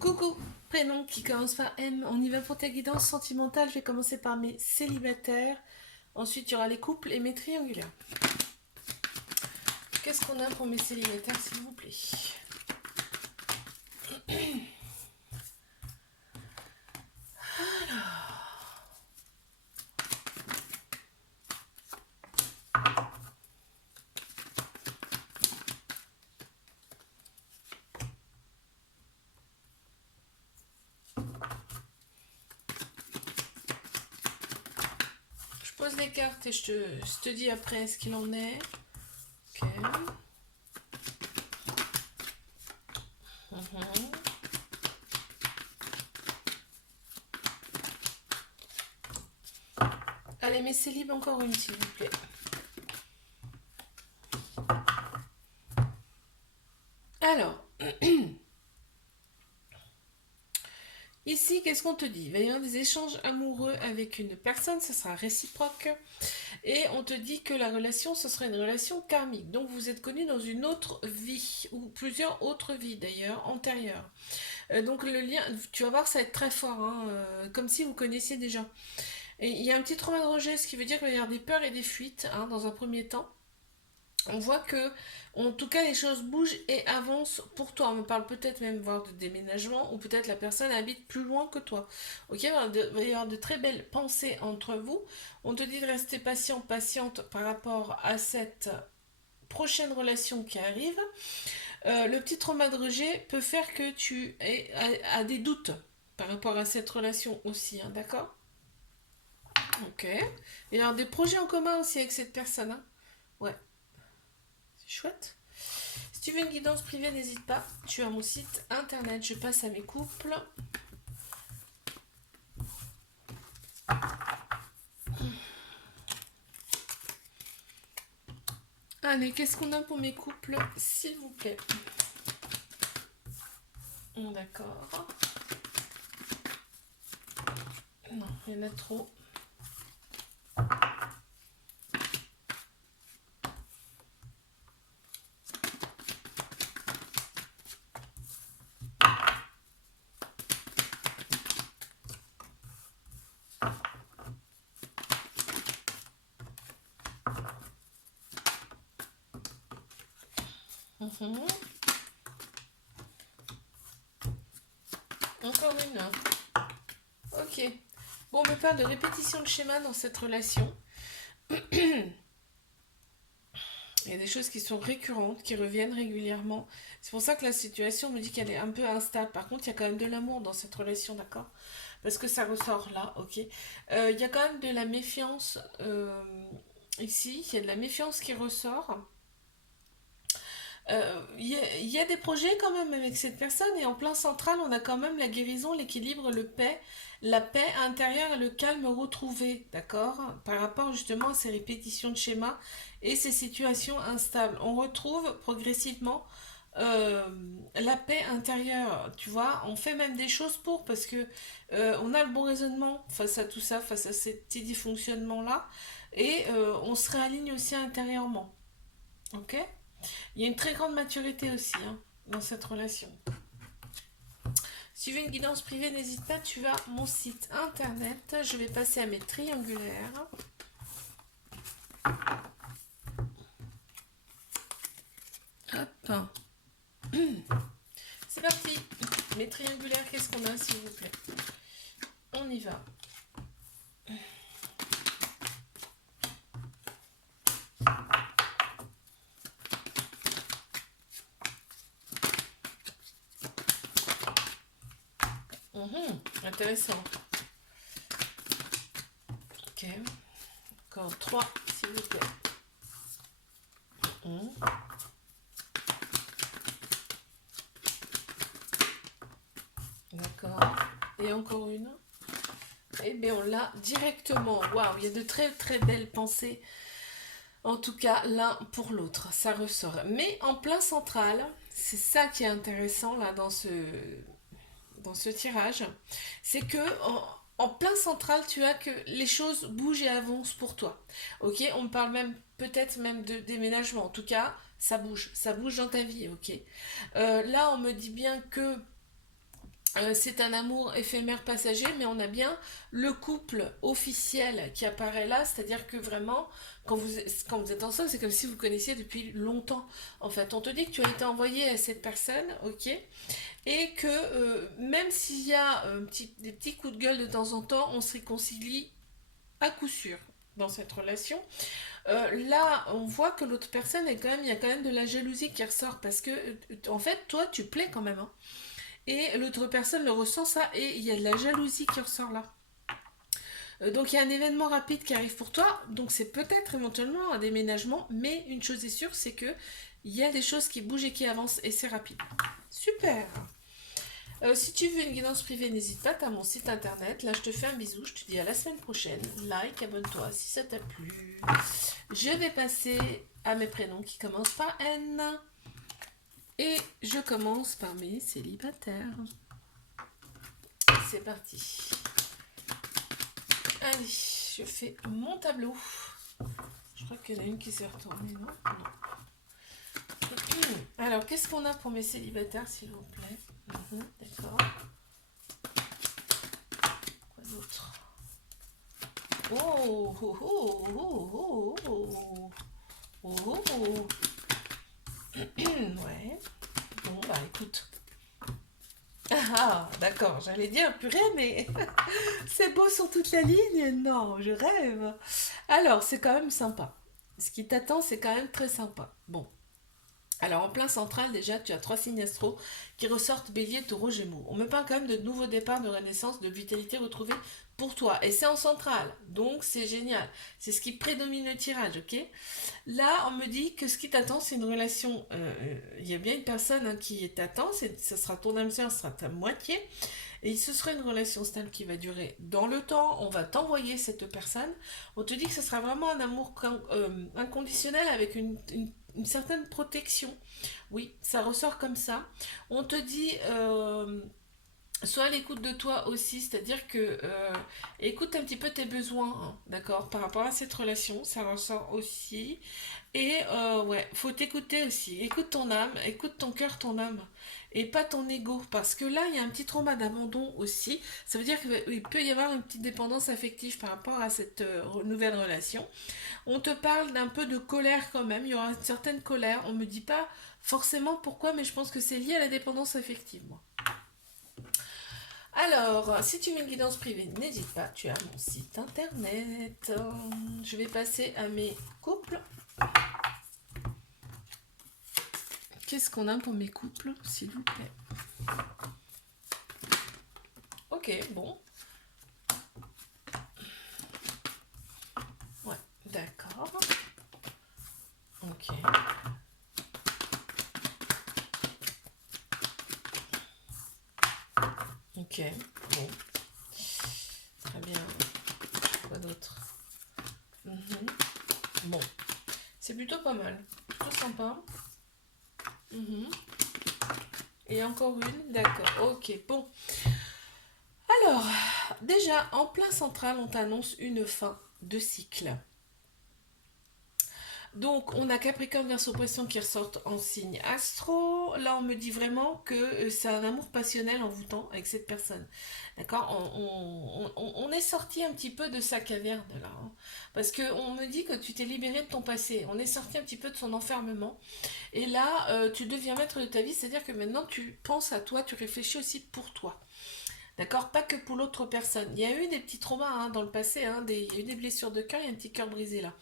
Coucou, prénom qui commence par M. On y va pour ta guidance sentimentale. Je vais commencer par mes célibataires. Ensuite, il y aura les couples et mes triangulaires. Qu'est-ce qu'on a pour mes célibataires, s'il vous plaît? Je pose les cartes et je te dis après ce qu'il en est. Ok. Mhm. Allez, mes célibes, encore une, s'il vous plaît. Alors, ici, qu'est-ce qu'on te dit? Il va y avoir des échanges amoureux avec une personne, ça sera réciproque. Et on te dit que la relation, ce sera une relation karmique. Donc vous êtes connus dans une autre vie, ou plusieurs autres vies d'ailleurs, antérieures. Donc le lien, tu vas voir, ça va être très fort, hein, comme si vous connaissiez déjà. Et il y a un petit trauma de rejet, ce qui veut dire qu'il va y avoir des peurs et des fuites, hein, dans un premier temps. On voit que, en tout cas, les choses bougent et avancent pour toi. On me parle peut-être même voir de déménagement, ou peut-être la personne habite plus loin que toi. Ok, il va y avoir de très belles pensées entre vous. On te dit de rester patient, patiente par rapport à cette prochaine relation qui arrive. Le petit trauma de rejet peut faire que tu as des doutes par rapport à cette relation aussi, hein, d'accord? Ok. Et alors des projets en commun aussi avec cette personne, hein. Ouais, c'est chouette. Si tu veux une guidance privée, n'hésite pas. Tu as mon site internet. Je passe à mes couples. Allez, qu'est-ce qu'on a pour mes couples, s'il vous plaît? D'accord. Non, il y en a trop. Mhm. Encore une. Ok. Bon, on me parle de répétition de schéma dans cette relation. Il y a des choses qui sont récurrentes, qui reviennent régulièrement. C'est pour ça que la situation me dit qu'elle est un peu instable. Par contre, il y a quand même de l'amour dans cette relation, d'accord? Parce que ça ressort là, ok? Il y a quand même de la méfiance ici. Il y a de la méfiance qui ressort. Il y a des projets quand même avec cette personne et en plein central, on a quand même la guérison, l'équilibre, la paix intérieure et le calme retrouvé, d'accord? Par rapport justement à ces répétitions de schémas et ces situations instables. On retrouve progressivement euh, la paix intérieure, tu vois? On fait même des choses pour parce que on a le bon raisonnement face à tout ça, face à ces petits dysfonctionnements-là et on se réaligne aussi intérieurement, ok? Il y a une très grande maturité aussi, hein, dans cette relation. Si tu veux une guidance privée, n'hésite pas, tu as mon site internet. Je vais passer à mes triangulaires. Hop. C'est parti. Mes triangulaires, qu'est-ce qu'on a, s'il vous plaît? On y va. Intéressant. Ok. Encore 3, s'il vous plaît. D'accord. Et encore une. Eh bien, on l'a directement. Waouh, il y a de très très belles pensées. En tout cas, l'un pour l'autre, ça ressort. Mais en plein central, c'est ça qui est intéressant là dans ce tirage, c'est que en plein central, tu as que les choses bougent et avancent pour toi. Ok, on parle même peut-être même de déménagement. En tout cas, ça bouge dans ta vie. Ok. Là, on me dit bien que C'est un amour éphémère passager, mais on a bien le couple officiel qui apparaît là, c'est-à-dire que vraiment, quand vous êtes ensemble, c'est comme si vous connaissiez depuis longtemps. En fait, on te dit que tu as été envoyé à cette personne, ok, et que même s'il y a des petits coups de gueule de temps en temps, on se réconcilie à coup sûr dans cette relation. Là, on voit que l'autre personne est quand même, il y a quand même de la jalousie qui ressort parce que, en fait, toi, tu plais quand même, hein. Et l'autre personne le ressent ça et il y a de la jalousie qui ressort là. Donc il y a un événement rapide qui arrive pour toi, donc c'est peut-être éventuellement un déménagement, mais une chose est sûre, c'est que il y a des choses qui bougent et qui avancent et c'est rapide. Super. Si tu veux une guidance privée, n'hésite pas, à mon site internet. Là, je te fais un bisou, je te dis à la semaine prochaine. Like, abonne-toi si ça t'a plu. Je vais passer à mes prénoms qui commencent par N. Et je commence par mes célibataires. C'est parti. Allez, je fais mon tableau. Je crois qu'il y en a une qui s'est retournée, non? Non. Alors, qu'est-ce qu'on a pour mes célibataires, s'il vous plaît? D'accord. Quoi d'autre? Oh, oh, oh, oh, oh, oh, oh, oh. Ouais. Bon, bah écoute. Ah, d'accord, j'allais dire purée, mais c'est beau sur toute la ligne. Non, je rêve. Alors, c'est quand même sympa. Ce qui t'attend, c'est quand même très sympa. Bon. Alors, en plein central, déjà, tu as trois signes astro qui ressortent Bélier, Taureau, Gémeaux. On me parle quand même de nouveaux départs, de renaissance, de vitalité retrouvée pour toi. Et c'est en central, donc c'est génial. C'est ce qui prédomine le tirage, ok? Là, on me dit que ce qui t'attend, c'est une relation. Il y a bien une personne hein, qui t'attend, ça sera ton âme sœur, ce sera ta moitié. Et ce sera une relation stable qui va durer dans le temps. On va t'envoyer cette personne. On te dit que ce sera vraiment un amour inconditionnel avec une certaine protection. Oui, ça ressort comme ça. On te dit, sois à l'écoute de toi aussi, c'est-à-dire que écoute un petit peu tes besoins, hein, d'accord, par rapport à cette relation, ça ressort aussi. Et ouais, faut t'écouter aussi. Écoute ton âme, écoute ton cœur, ton âme, et pas ton ego, parce que là, il y a un petit trauma d'abandon aussi. Ça veut dire qu'il peut y avoir une petite dépendance affective par rapport à cette nouvelle relation. On te parle d'un peu de colère quand même. Il y aura une certaine colère. On me dit pas forcément pourquoi, mais je pense que c'est lié à la dépendance affective, moi. Alors, si tu veux une guidance privée, n'hésite pas, tu as mon site internet. Je vais passer à mes couples. Qu'est-ce qu'on a pour mes couples, s'il vous plaît? Ok, bon. Ouais, d'accord. Ok. Ok, bon. Très bien. Quoi d'autre? Mhm. Bon. C'est plutôt pas mal. Plutôt sympa. Mhm. Et encore une, d'accord. Ok, bon. Alors, déjà, en plein central, on t'annonce une fin de cycle. Donc, on a Capricorne, Verseau, Poisson qui ressortent en signe astro. Là, on me dit vraiment que c'est un amour passionnel envoûtant avec cette personne. D'accord? On est sorti un petit peu de sa caverne là, hein. Parce que on me dit que tu t'es libéré de ton passé. On est sorti un petit peu de son enfermement. Et là, tu deviens maître de ta vie. C'est-à-dire que maintenant, tu penses à toi, tu réfléchis aussi pour toi. D'accord? Pas que pour l'autre personne. Il y a eu des petits traumas hein, dans le passé, hein, il y a eu des blessures de cœur, il y a un petit cœur brisé là.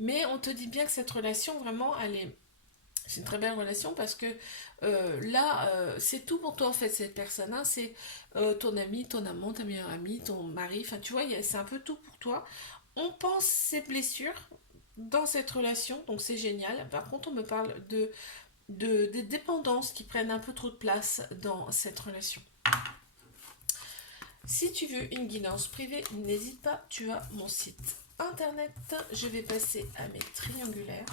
Mais on te dit bien que cette relation, vraiment, c'est une très belle relation parce que là, c'est tout pour toi en fait, cette personne. Hein. C'est ton ami, ton amant, ta meilleure amie, ton mari. Enfin, tu vois, c'est un peu tout pour toi. On pense ses blessures dans cette relation, donc c'est génial. Par contre, on me parle des dépendances qui prennent un peu trop de place dans cette relation. Si tu veux une guidance privée, n'hésite pas, tu as mon site internet. Je vais passer à mes triangulaires.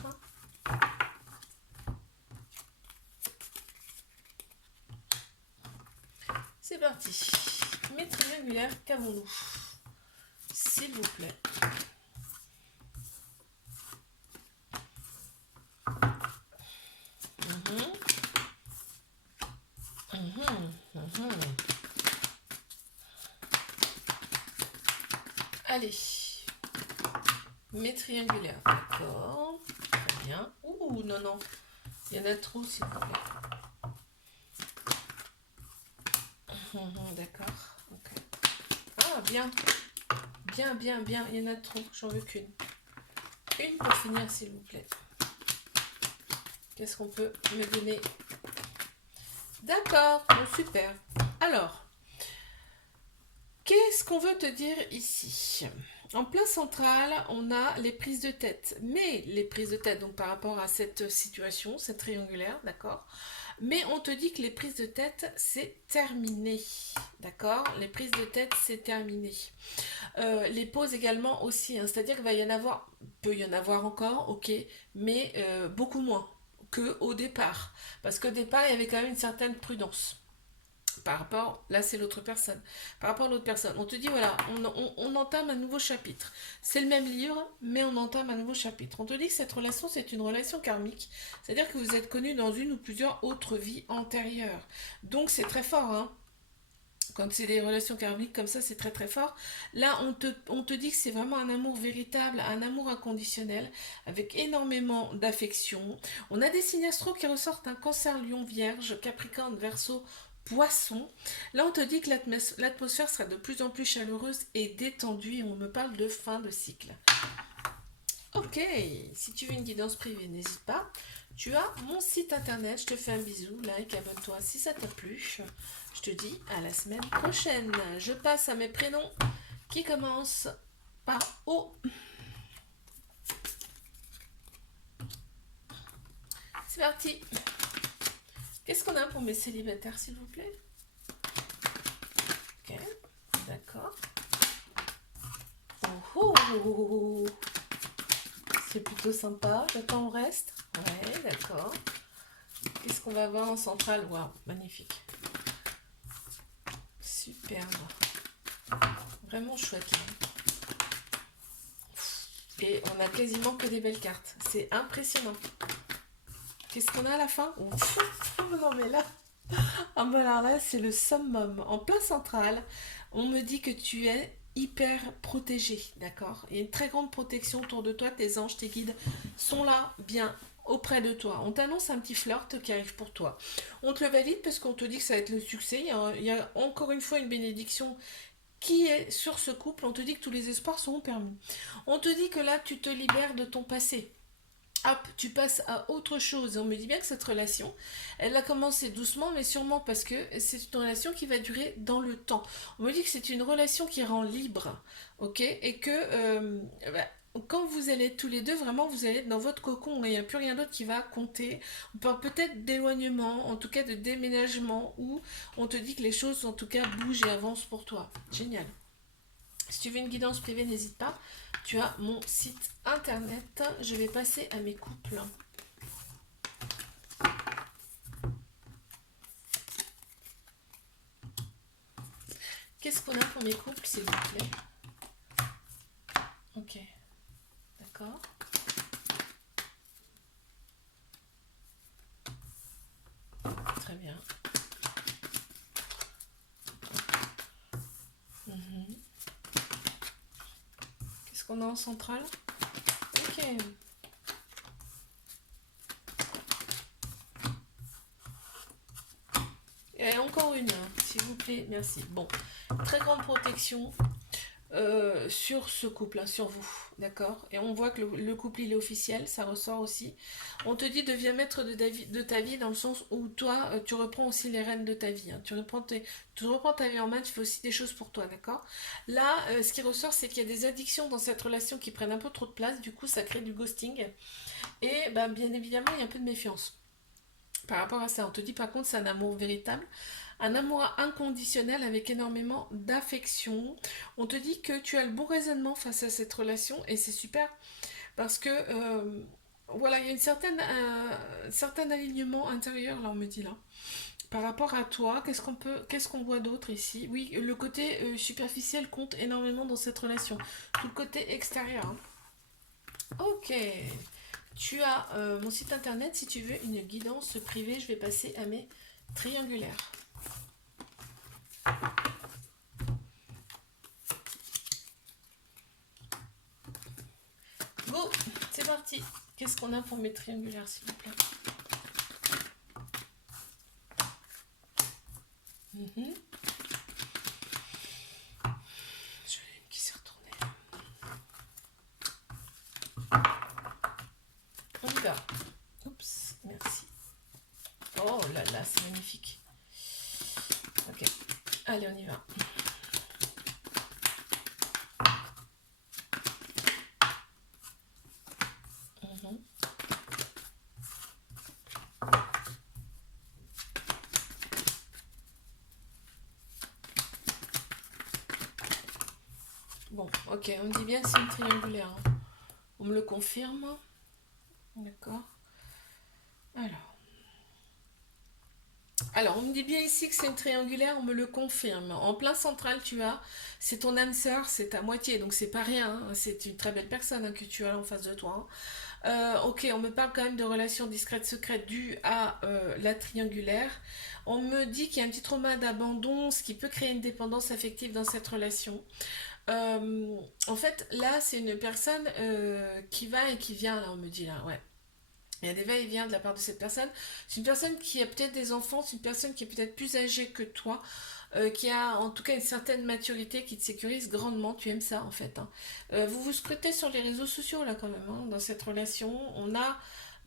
C'est parti. Mes triangulaires, qu'avons-nous? S'il vous plaît. Mhm. Mhm. Mhm. Allez. Mes triangulaires. D'accord. Très bien. Ouh, non, non. Il y en a trop, s'il vous plaît. D'accord. Ok. Ah, bien. Bien, bien, bien. Il y en a trop. J'en veux qu'une. Une pour finir, s'il vous plaît. Qu'est-ce qu'on peut me donner? D'accord. Bon, super. Alors, qu'est-ce qu'on veut te dire ici? En plein central, on a les prises de tête. Mais les prises de tête, donc par rapport à cette situation, cette triangulaire, d'accord? Mais on te dit que les prises de tête, c'est terminé. D'accord? Les prises de tête, c'est terminé. Les pauses également aussi, hein, c'est-à-dire qu'il va y en avoir, peut y en avoir encore, ok, mais beaucoup moins qu'au départ. Parce qu'au départ, il y avait quand même une certaine prudence. Par rapport, là c'est l'autre personne, par rapport à l'autre personne, on te dit voilà, on entame un nouveau chapitre. C'est le même livre, mais on entame un nouveau chapitre. On te dit que cette relation, c'est une relation karmique, c'est-à-dire que vous êtes connus dans une ou plusieurs autres vies antérieures. Donc c'est très fort, hein. Quand c'est des relations karmiques comme ça, c'est très très fort. Là, on te dit que c'est vraiment un amour véritable, un amour inconditionnel, avec énormément d'affection. On a des signes astro qui ressortent, un Cancer, Lion, Vierge, Capricorne, Verseau, Poisson. Là, on te dit que l'atmosphère sera de plus en plus chaleureuse et détendue, et on me parle de fin de cycle. Ok, si tu veux une guidance privée, n'hésite pas. Tu as mon site internet, je te fais un bisou, like, abonne-toi si ça t'a plu. Je te dis à la semaine prochaine. Je passe à mes prénoms qui commencent par O. C'est parti. Qu'est-ce qu'on a pour mes célibataires, s'il vous plaît? Ok, d'accord. Oh, oh, oh. C'est plutôt sympa. J'attends le reste. Ouais, d'accord. Qu'est-ce qu'on va voir en centrale? Waouh, magnifique. Superbe. Vraiment chouette. Et on a quasiment que des belles cartes. C'est impressionnant. Qu'est-ce qu'on a à la fin? Ouf. Non mais là... Ah ben alors là, c'est le summum. En plein central, on me dit que tu es hyper protégé, d'accord? Il y a une très grande protection autour de toi. Tes anges, tes guides sont là, bien auprès de toi. On t'annonce un petit flirt qui arrive pour toi. On te le valide parce qu'on te dit que ça va être le succès. Il y a encore une fois une bénédiction qui est sur ce couple. On te dit que tous les espoirs seront permis. On te dit que là, tu te libères de ton passé. Hop, tu passes à autre chose. On me dit bien que cette relation, elle a commencé doucement, mais sûrement parce que c'est une relation qui va durer dans le temps. On me dit que c'est une relation qui rend libre, ok? Et que bah, quand vous allez être tous les deux, vraiment, vous allez être dans votre cocon. Il n'y a plus rien d'autre qui va compter. On parle peut-être d'éloignement, en tout cas de déménagement, où on te dit que les choses, en tout cas, bougent et avancent pour toi. Génial. Si tu veux une guidance privée, n'hésite pas. Tu as mon site internet. Je vais passer à mes couples. Qu'est-ce qu'on a pour mes couples, s'il vous plaît? Ok. D'accord. Très bien. Qu'est-ce qu'on a en centrale? Ok. Et encore une, s'il vous plaît, merci. Bon, très grande protection sur ce couple, hein, sur vous, d'accord? Et on voit que le couple, il est officiel, ça ressort aussi. On te dit, deviens maître de ta vie dans le sens où toi, tu reprends aussi les rênes de ta vie. Hein. Tu reprends ta vie en main, tu fais aussi des choses pour toi, d'accord? Là, ce qui ressort, c'est qu'il y a des addictions dans cette relation qui prennent un peu trop de place, du coup, ça crée du ghosting. Et ben, bien évidemment, il y a un peu de méfiance par rapport à ça. On te dit par contre c'est un amour véritable, un amour inconditionnel avec énormément d'affection. On te dit que tu as le bon raisonnement face à cette relation et c'est super parce que voilà, il y a une certain alignement intérieur là, on me dit là. Par rapport à toi, qu'est-ce qu'on voit d'autre ici? Oui, le côté superficiel compte énormément dans cette relation. Tout le côté extérieur. Hein. Ok. Tu as mon site internet, si tu veux une guidance privée, je vais passer à mes triangulaires. parti. Qu'est-ce qu'on a pour mes triangulaires, s'il vous plaît? Mhm. J'ai une qui s'est retournée. On y va. Oups, merci. Oh là là, c'est magnifique. Ok, allez, on y va. Mhm. Bon, ok, on me dit bien que c'est une triangulaire, hein. On me le confirme. D'accord. Alors, on me dit bien ici que c'est une triangulaire, on me le confirme. En plein central, tu as, c'est ton âme sœur, c'est ta moitié, donc c'est pas rien, hein. C'est une très belle personne, hein, que tu as là en face de toi, hein. Ok, on me parle quand même de relations discrètes, secrètes dues à la triangulaire. On me dit qu'il y a un petit trauma d'abandon, ce qui peut créer une dépendance affective dans cette relation. En fait, là, c'est une personne qui va et qui vient, là, on me dit là, ouais. Il y a des va-et-vient de la part de cette personne. C'est une personne qui a peut-être des enfants, c'est une personne qui est peut-être plus âgée que toi, qui a en tout cas une certaine maturité, qui te sécurise grandement. Tu aimes ça en fait, hein. Vous vous scrutez sur les réseaux sociaux là quand même, hein, dans cette relation. On a,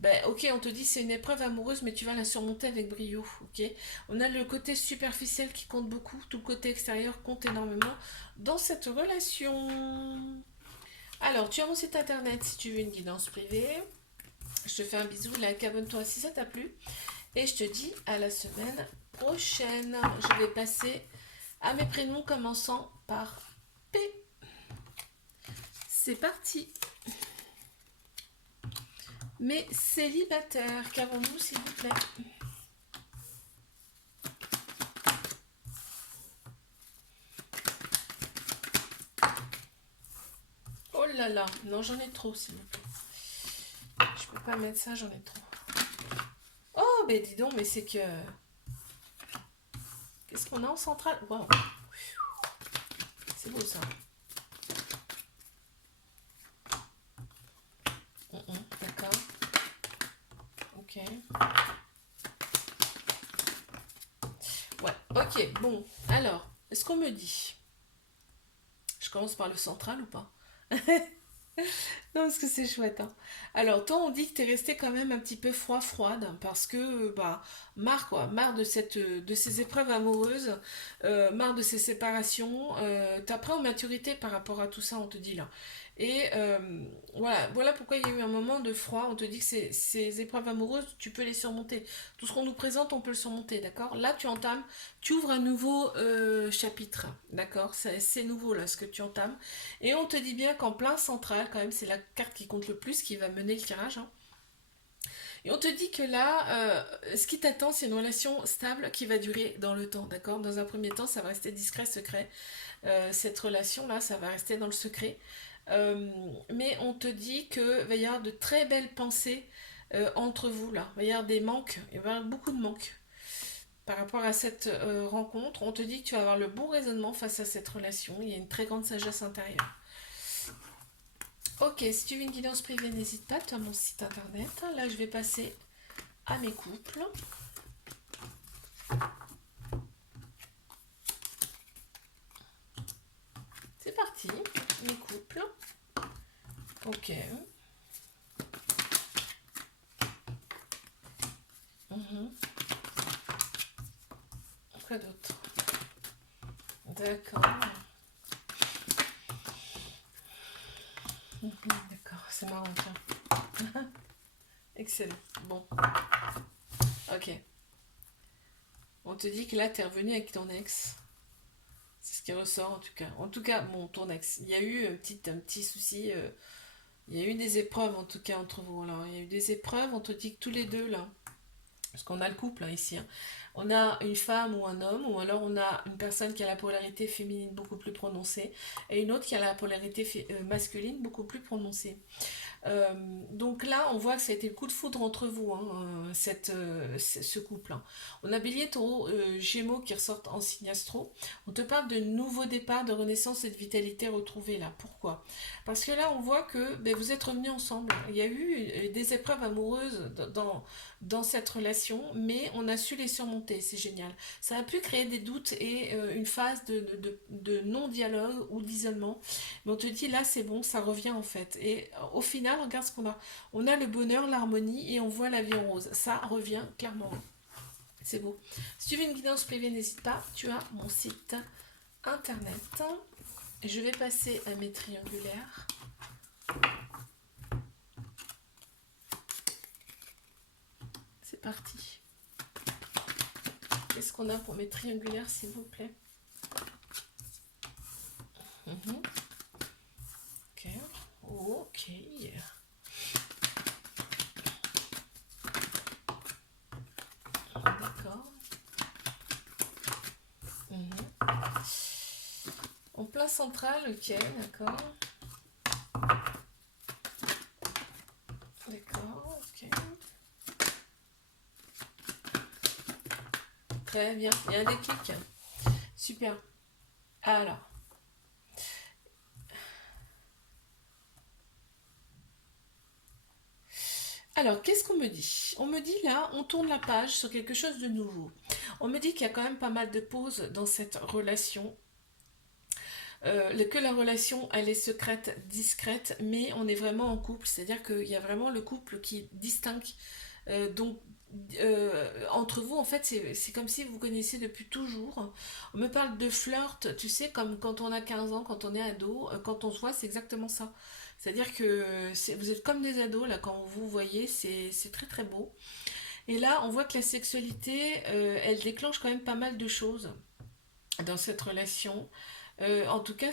ben, ok, on te dit c'est une épreuve amoureuse, mais tu vas la surmonter avec brio. Ok. On a le côté superficiel qui compte beaucoup, tout le côté extérieur compte énormément dans cette relation. Alors, tu as mon site internet si tu veux une guidance privée. Je te fais un bisou, like, abonne-toi si ça t'a plu. Et je te dis à la semaine prochaine. Je vais passer à mes prénoms commençant par P. C'est parti. Mes célibataires, qu'avons-nous s'il vous plaît? Oh là là, non j'en ai trop s'il vous plaît. Je peux pas mettre ça, j'en ai trop. Oh, ben dis donc, mais c'est que... Qu'est-ce qu'on a en centrale? Wow. C'est beau ça. D'accord. Ok. Ouais, ok, bon. Alors, est-ce qu'on me dit? Je commence par le central ou pas? Non, parce que c'est chouette, hein. Alors, toi, on dit que t'es resté quand même un petit peu froide, hein, parce que, bah, marre, quoi. Marre de de ces épreuves amoureuses, marre de ces séparations. T'as pris en maturité par rapport à tout ça, on te dit là. Et voilà pourquoi il y a eu un moment de froid. On te dit que ces épreuves amoureuses, tu peux les surmonter. Tout ce qu'on nous présente, on peut le surmonter, d'accord? Là, tu ouvres un nouveau chapitre, d'accord? C'est nouveau, là, ce que tu entames. Et on te dit bien qu'en plein central, quand même, c'est la carte qui compte le plus, qui va mener le tirage, hein. Et on te dit que là, ce qui t'attend, c'est une relation stable qui va durer dans le temps, d'accord? Dans un premier temps, ça va rester discret, secret. Cette relation-là, ça va rester dans le secret. Euh, mais on te dit que va y avoir de très belles pensées entre vous, là. Il va y avoir des manques, il va y avoir beaucoup de manques. Par rapport à cette rencontre, on te dit que tu vas avoir le bon raisonnement face à cette relation. Il y a une très grande sagesse intérieure. Ok, si tu veux une guidance privée, n'hésite pas, tu as mon site internet. Là, je vais passer à mes couples. C'est parti, mes couples. Ok. Mhm. Quoi d'autre? D'accord. D'accord, c'est marrant, tiens. Excellent. Bon, ok. On te dit que là, t'es revenu avec ton ex. C'est ce qui ressort en tout cas. En tout cas, bon, ton ex. Il y a eu un petit souci. Il y a eu des épreuves en tout cas entre vous. Là. Il y a eu des épreuves. On te dit que tous les deux là. Parce qu'on a le couple hein, ici, hein. On a une femme ou un homme, ou alors on a une personne qui a la polarité féminine beaucoup plus prononcée, et une autre qui a la polarité masculine beaucoup plus prononcée. Euh, donc là, on voit que ça a été le coup de foudre entre vous, hein, ce couple, hein. On a Bélier, Taureau, Gémeaux qui ressortent en signe astro. On te parle de nouveau départ, de renaissance et de vitalité retrouvée là. Pourquoi? Parce que là, on voit que ben, vous êtes revenus ensemble. Il y a eu des épreuves amoureuses dans cette relation, mais on a su les surmonter. C'est génial. Ça a pu créer des doutes et une phase de non-dialogue ou d'isolement. Mais on te dit là, c'est bon, ça revient en fait. Et au final, regarde ce qu'on a. On a le bonheur, l'harmonie et on voit la vie en rose. Ça revient clairement. C'est beau. Si tu veux une guidance privée, n'hésite pas. Tu as mon site internet. Et je vais passer à mes triangulaires. C'est parti. Qu'est-ce qu'on a pour mes triangulaires, s'il vous plaît? Ok. Ok. D'accord. En plein central, ok, d'accord. D'accord, ok. Très bien, il y a un déclic. Super. Alors, qu'est-ce qu'on me dit? On me dit là, on tourne la page sur quelque chose de nouveau. On me dit qu'il y a quand même pas mal de pauses dans cette relation. Que la relation, elle est secrète, discrète, mais on est vraiment en couple. C'est-à-dire qu'il y a vraiment le couple qui distingue. Donc, entre vous, en fait, c'est comme si vous vous connaissiez depuis toujours. On me parle de flirt, tu sais, comme quand on a 15 ans, quand on est ado, quand on se voit, c'est exactement ça. C'est-à-dire que vous êtes comme des ados, là, quand vous vous voyez, c'est très très beau. Et là, on voit que la sexualité, elle déclenche quand même pas mal de choses dans cette relation. En tout cas,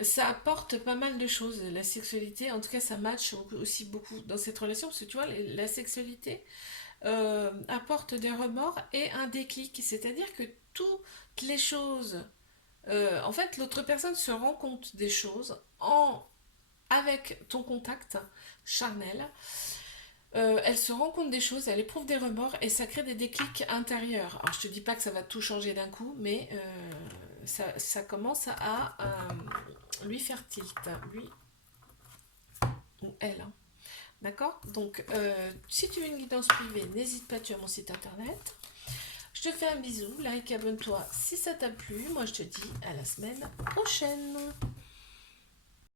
ça apporte pas mal de choses, la sexualité. En tout cas, ça match aussi beaucoup dans cette relation, parce que tu vois, la sexualité apporte des remords et un déclic. C'est-à-dire que toutes les choses, en fait, l'autre personne se rend compte des choses avec ton contact charnel. Elle se rend compte des choses, elle éprouve des remords et ça crée des déclics intérieurs. Alors je te dis pas que ça va tout changer d'un coup, mais ça commence à lui faire tilt, lui ou elle, hein. D'accord? Donc si tu veux une guidance privée, n'hésite pas, tu as mon site internet. Je te fais un bisou, like, abonne-toi si ça t'a plu. Moi je te dis à la semaine prochaine.